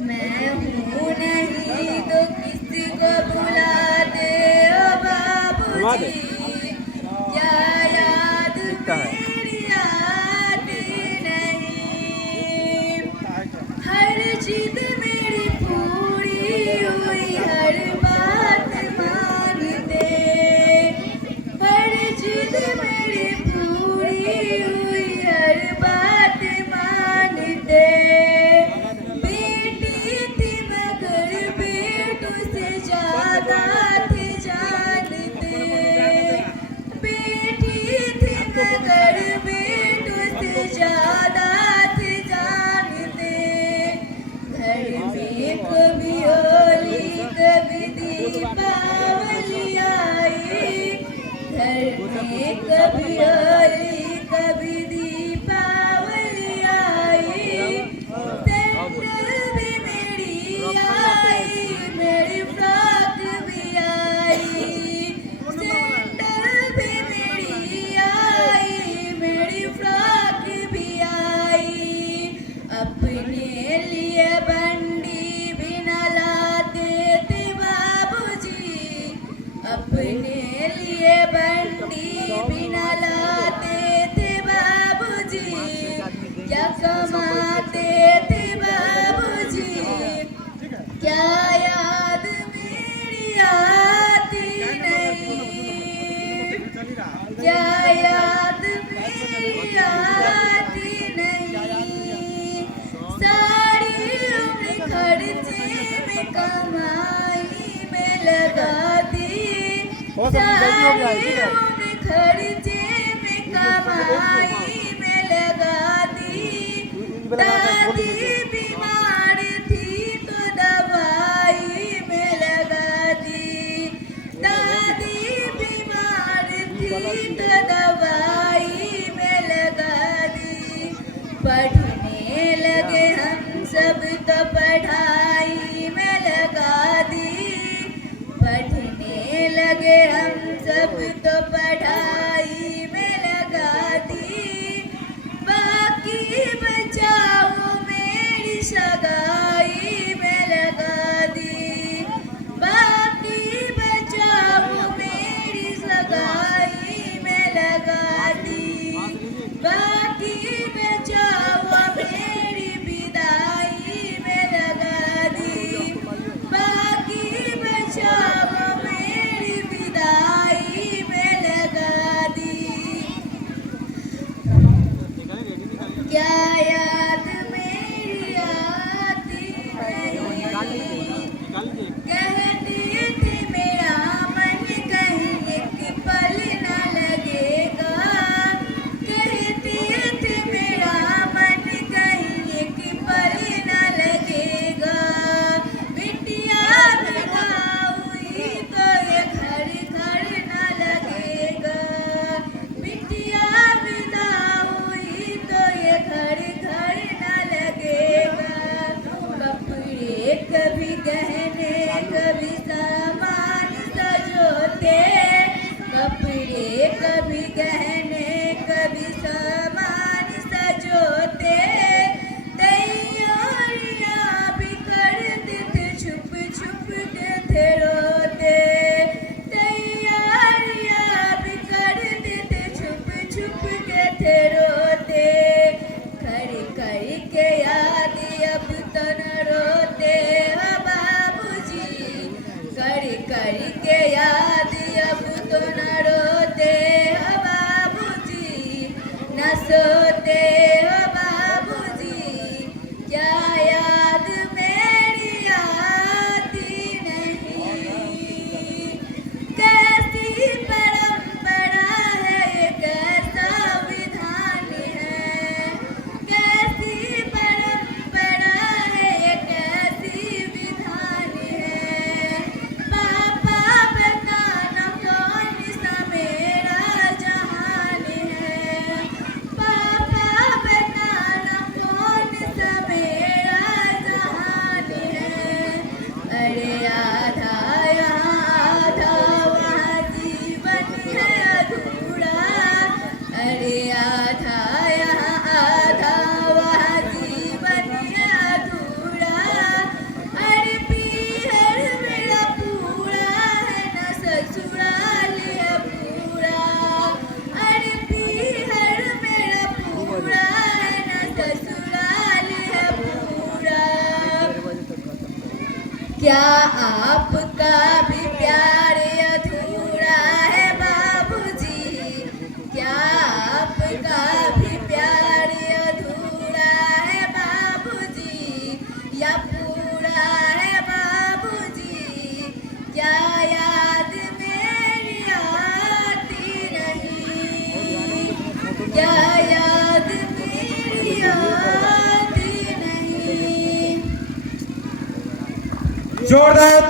मैं हूँ नहीं तो किसको बुलाते हो बाबूजी, क्या याद मेरी आती नहीं। हर जिद मेरी पूरी हुई, हर बात मानते, हर जिद मेरी पूरी हुई, हर बात मानते। बेटी थी मगर बेटों से ज्यादा थे जानते, बेटी थी मगर बेटों से ज्यादा थे जानते। घर में कभी होली कभी दीपावली आई, घर में कभी होली कभी दीपावली आई। सैंडल भी मेरी आई, मेरी फ्रॉक भी आई, सैंडल भी मेरी आई, मेरी फ्रॉक भी आई। अपने लिए बंडी भी न लाते थे बाबूजी, अपने लिए बंडी भी न लाते थे बाबूजी, क्या कमाते थे बाबूजी, क्या याद मेरी आती नहीं, क्या याद मेरी आती नहीं। सारी उम्र खर्चे में कमाई में लगा दी, सारी उम्र खर्चे में कमाई में लगा दी। दादी बीमार थी तो दवाई में लगा दी, दादी बीमार थी तो दवाई में लगा दी। पढ़ने लगे हम सब तो पढ़ाई में लगा दी, पढ़ने लगे हम सब तो पढ़ाई में लगा दी। बाकी बचाओ मेरी सगाई में लगा दी, बाकी बचाओ मेरी सगाई में लगा दी, बाकी बचाओ मेरी विदाई में लगा दी, बाकी बचाओ मेरी विदाई में लगा क्या आपका भी प्यार अधूरा है बाबूजी? क्या आपका भी प्यार अधूरा है बाबूजी या पूरा है बाबूजी? क्या याद मेरी आती नहीं? क्या याद मेरी आती नहीं? जोरदार